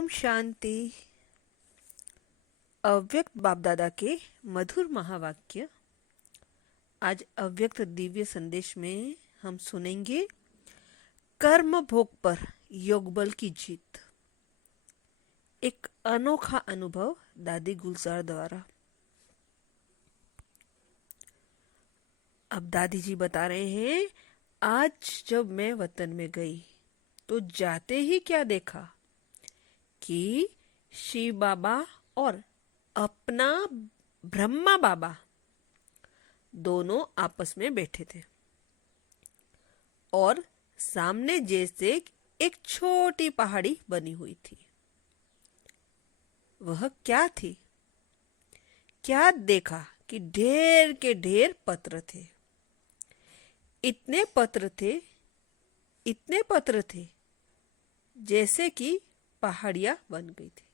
ओम शांति। अव्यक्त बाप दादा के मधुर महावाक्य। आज अव्यक्त दिव्य संदेश में हम सुनेंगे कर्म भोग पर योग बल की जीत। एक अनोखा अनुभव दादी गुलजार द्वारा। अब दादी जी बता रहे हैं, आज जब मैं वतन में गई तो जाते ही क्या देखा कि शिव बाबा और अपना ब्रह्मा बाबा दोनों आपस में बैठे थे और सामने जैसे एक छोटी पहाड़ी बनी हुई थी। वह क्या थी? क्या देखा कि ढेर के ढेर पत्र थे। इतने पत्र थे जैसे कि पहाड़ियां बन गई थी।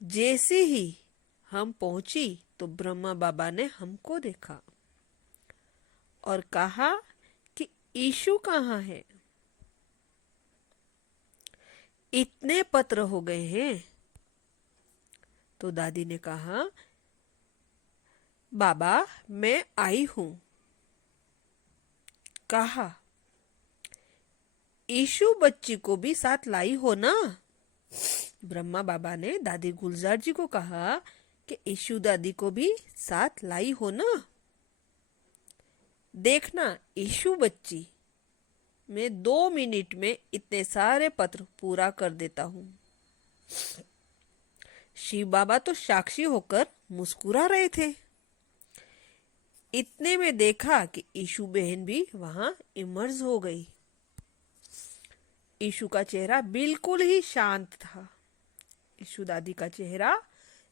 जैसे ही हम पहुंची तो ब्रह्मा बाबा ने हमको देखा और कहा कि ईशु कहाँ है? इतने पत्र हो गए हैं। तो दादी ने कहा, बाबा मैं आई हूं। कहा, ईशु बच्ची को भी साथ लाई हो ना? ब्रह्मा बाबा ने दादी गुलजार जी को कहा कि ईशु दादी को भी साथ लाई हो ना? देखना ईशु बच्ची, मैं 2 मिनट में इतने सारे पत्र पूरा कर देता हूं। शिव बाबा तो साक्षी होकर मुस्कुरा रहे थे। इतने में देखा कि ईशु बहन भी वहां इमर्ज हो गई। ईशु का चेहरा बिल्कुल ही शांत था। ईशु दादी का चेहरा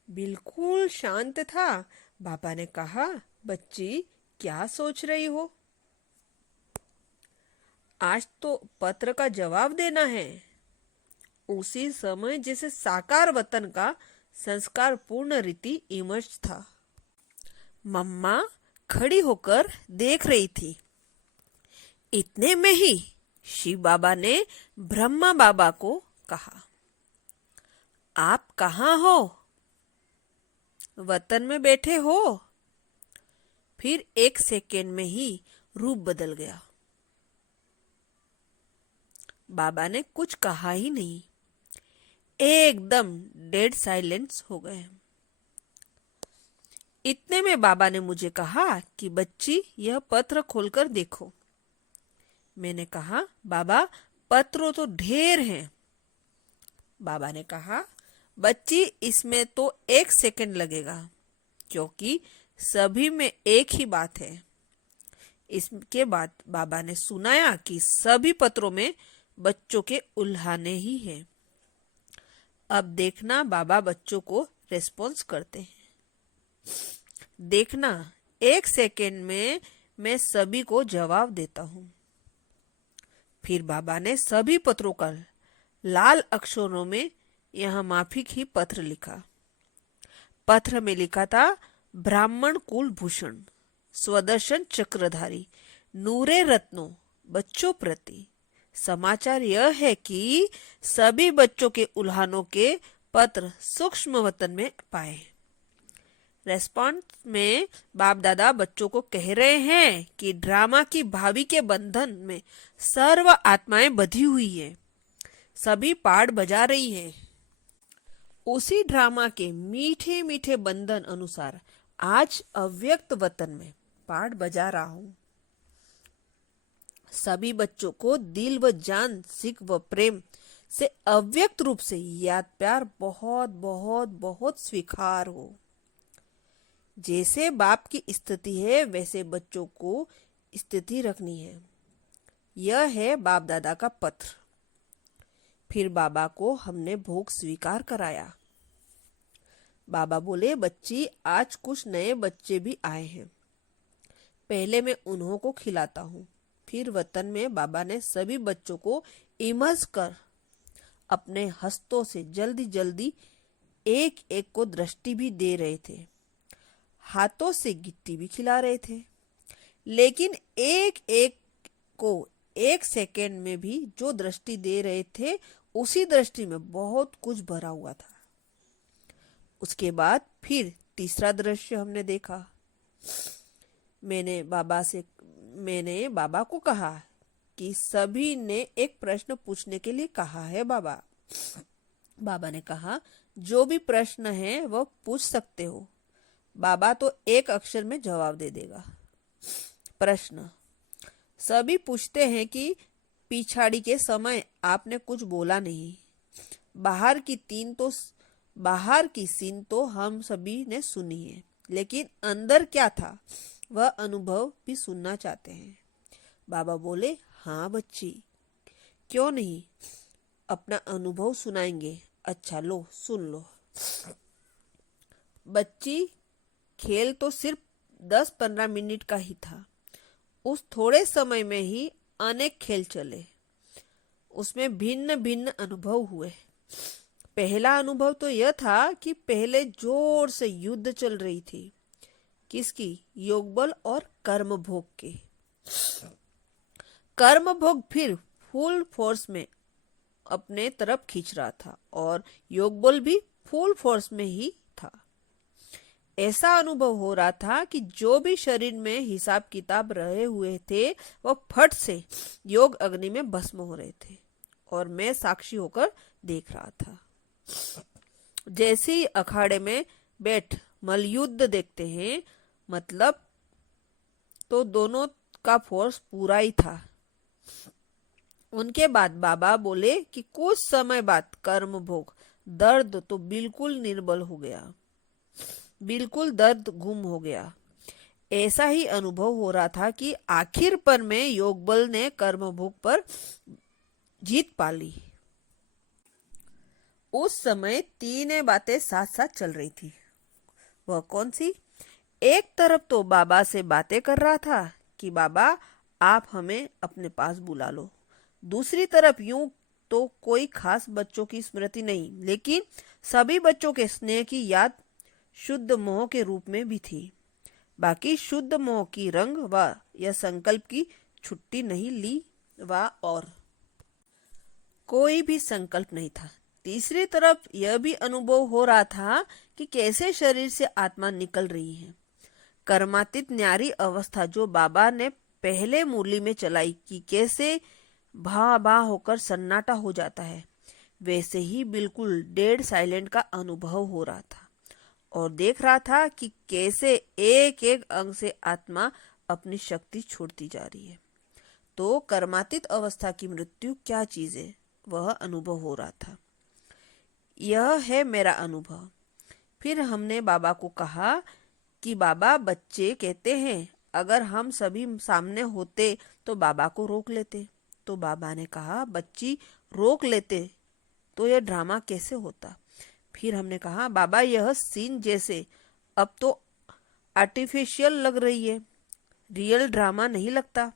बिल्कुल शांत था। बाबा ने कहा, बच्ची क्या सोच रही हो? आज तो पत्र का जवाब देना है। उसी समय जैसे साकार वतन का संस्कार पूर्ण रीति इमर्ज था। मम्मा खड़ी होकर देख रही थी। इतने में ही शिव बाबा ने ब्रह्मा बाबा को कहा, आप कहाँ हो? वतन में बैठे हो? फिर 1 सेकेंड में ही रूप बदल गया। बाबा ने कुछ कहा ही नहीं। एकदम डेड साइलेंस हो गए। इतने में बाबा ने मुझे कहा कि बच्ची यह पत्र खोलकर देखो। मैंने कहा, बाबा पत्रों तो ढेर हैं। बाबा ने कहा, बच्ची इसमें तो 1 सेकंड लगेगा क्योंकि सभी में एक ही बात है। इसके बाद बाबा ने सुनाया कि सभी पत्रों में बच्चों के उल्हाने ही हैं। अब देखना बाबा बच्चों को रेस्पॉन्स करते हैं। देखना 1 सेकंड में मैं सभी को जवाब देता हूं। फिर बाबा ने सभी पत्रों का लाल अक्षरों में यह माफिक ही पत्र लिखा। पत्र में लिखा था, ब्राह्मण कुल भूषण स्वदर्शन चक्रधारी नूरे रत्नों बच्चों प्रति समाचार यह है कि सभी बच्चों के उल्हानों के पत्र सूक्ष्म वतन में पाए। रेस्पॉन्स में बाप दादा बच्चों को कह रहे हैं कि ड्रामा की भावी के बंधन में सर्व आत्माएं बंधी हुई है। सभी पाठ बजा रही हैं। उसी ड्रामा के मीठे मीठे बंधन अनुसार आज अव्यक्त वतन में पाठ बजा रहा हूं। सभी बच्चों को दिल व जान सिख व प्रेम से अव्यक्त रूप से याद प्यार बहुत बहुत बहुत स्वीकार हो। जैसे बाप की स्थिति है वैसे बच्चों को स्थिति रखनी है। यह है बाप दादा का पत्र। फिर बाबा को हमने भोग स्वीकार कराया। बाबा बोले, बच्ची आज कुछ नए बच्चे भी आए हैं। पहले मैं उन्हों को खिलाता हूँ। फिर वतन में बाबा ने सभी बच्चों को इमर्ज कर अपने हस्तों से जल्दी जल्दी एक एक को दृष्टि भी दे रहे थे। हाथों से गिट्टी भी खिला रहे थे। लेकिन एक एक को एक सेकेंड में भी जो दृष्टि दे रहे थे उसी दृष्टि में बहुत कुछ भरा हुआ था। उसके बाद फिर तीसरा दृश्य हमने देखा। मैंने बाबा को कहा कि सभी ने एक प्रश्न पूछने के लिए कहा है बाबा। बाबा ने कहा जो भी प्रश्न है वह पूछ सकते हो। बाबा तो एक अक्षर में जवाब दे देगा। प्रश्न। सभी पूछते हैं कि पिछाड़ी के समय आपने कुछ बोला नहीं। बाहर की सीन तो हम सभी ने सुनी है, लेकिन अंदर क्या था वह अनुभव भी सुनना चाहते हैं। बाबा बोले, हाँ बच्ची, क्यों नहीं, अपना अनुभव सुनाएंगे। अच्छा लो सुन लो। बच्ची, खेल तो सिर्फ 10-15 मिनट का ही था। उस थोड़े समय में ही अनेक खेल चले। उसमें भिन्न भिन्न अनुभव हुए। पहला अनुभव तो यह था कि पहले जोर से युद्ध चल रही थी। किसकी? योगबल और कर्मभोग की। कर्मभोग फिर फुल फोर्स में अपने तरफ खींच रहा था और योगबल भी फुल फोर्स में ही था। ऐसा अनुभव हो रहा था कि जो भी शरीर में हिसाब किताब रहे हुए थे वह फट से योग अग्नि में भस्म हो रहे थे और मैं साक्षी होकर देख रहा था। जैसे ही अखाड़े में बैठ मलयुद्ध देखते हैं, मतलब तो दोनों का फोर्स पूरा ही था। उनके बाद बाबा बोले कि कुछ समय बाद कर्म भोग दर्द तो बिल्कुल निर्बल हो गया, बिल्कुल दर्द गुम हो गया। ऐसा ही अनुभव हो रहा था कि आखिर पर में योगबल ने कर्म भोग पर जीत पा ली। उस समय तीन बातें साथ साथ चल रही थी। वह कौन सी? एक तरफ तो बाबा से बातें कर रहा था कि बाबा आप हमें अपने पास बुला लो। दूसरी तरफ यूं तो कोई खास बच्चों की स्मृति नहीं, लेकिन सभी बच्चों के स्नेह की याद शुद्ध मोह के रूप में भी थी। बाकी शुद्ध मोह की रंग व यह संकल्प की छुट्टी नहीं ली व और कोई भी संकल्प नहीं था। तीसरी तरफ यह भी अनुभव हो रहा था कि कैसे शरीर से आत्मा निकल रही है। कर्मातीत न्यारी अवस्था जो बाबा ने पहले मुरली में चलाई कि कैसे भा भा होकर सन्नाटा हो जाता है, वैसे ही बिल्कुल डेड साइलेंट का अनुभव हो रहा था और देख रहा था कि कैसे एक एक अंग से आत्मा अपनी शक्ति छोड़ती जा रही है। तो कर्मातीत अवस्था की मृत्यु क्या चीज है, वह अनुभव हो रहा था। यह है मेरा अनुभव। फिर हमने बाबा को कहा कि बाबा बच्चे कहते हैं अगर हम सभी सामने होते तो बाबा को रोक लेते। तो बाबा ने कहा बच्ची रोक लेते तो यह ड्रामा कैसे होता। फिर हमने कहा बाबा यह सीन जैसे अब तो आर्टिफिशियल लग रही है, रियल ड्रामा नहीं लगता।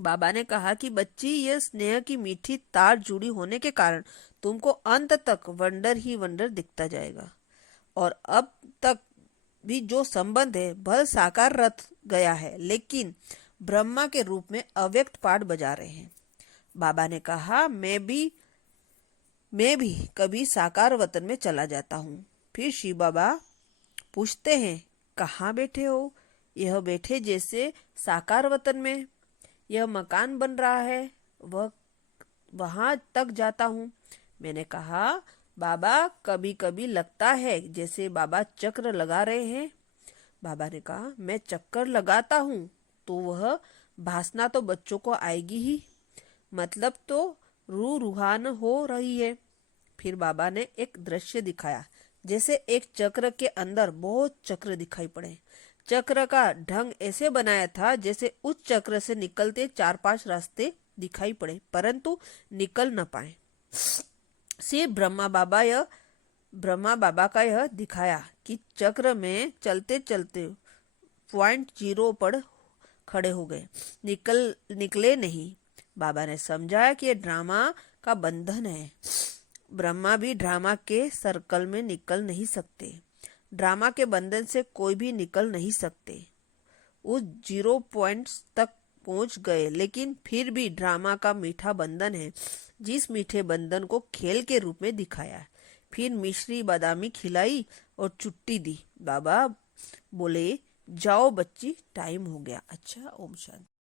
बाबा ने कहा कि बच्ची यह स्नेह की मीठी तार जुड़ी होने के कारण तुमको अंत तक वंडर ही वंडर दिखता जाएगा और अब तक भी जो संबंध है भल साकार रथ गया है, लेकिन ब्रह्मा के रूप में अव्यक्त पाठ बजा रहे हैं। बाबा ने कहा मैं भी कभी साकार वतन में चला जाता हूँ। फिर शिव बाबा पूछते हैं कहाँ बैठे हो? यह बैठे जैसे साकार वतन में, यह मकान बन रहा है, वहां तक जाता हूँ। मैंने कहा बाबा कभी कभी लगता है जैसे बाबा चक्र लगा रहे हैं। बाबा ने कहा मैं चक्कर लगाता हूँ तो वह भासना तो बच्चों को आएगी ही, मतलब तो रूहान हो रही है। फिर बाबा ने एक दृश्य दिखाया जैसे एक चक्र के अंदर बहुत चक्र दिखाई पड़े। चक्र का ढंग ऐसे बनाया था जैसे उस चक्र से निकलते 4-5 रास्ते दिखाई पड़े, परंतु निकल न पाए। सिर्फ ब्रह्मा बाबा का यह दिखाया कि चक्र में चलते चलते पॉइंट 0 पर खड़े हो गए, निकले नहीं। बाबा ने समझाया कि यह ड्रामा का बंधन है। ब्रह्मा भी ड्रामा के सर्कल में निकल नहीं सकते, ड्रामा के बंधन से कोई भी निकल नहीं सकते। उस 0 पॉइंट्स तक पहुंच गए, लेकिन फिर भी ड्रामा का मीठा बंधन है, जिस मीठे बंधन को खेल के रूप में दिखाया। फिर मिश्री बादामी खिलाई और चुट्टी दी। बाबा बोले, जाओ बच्ची, टाइम हो गया। अच्छा, ओम शांति।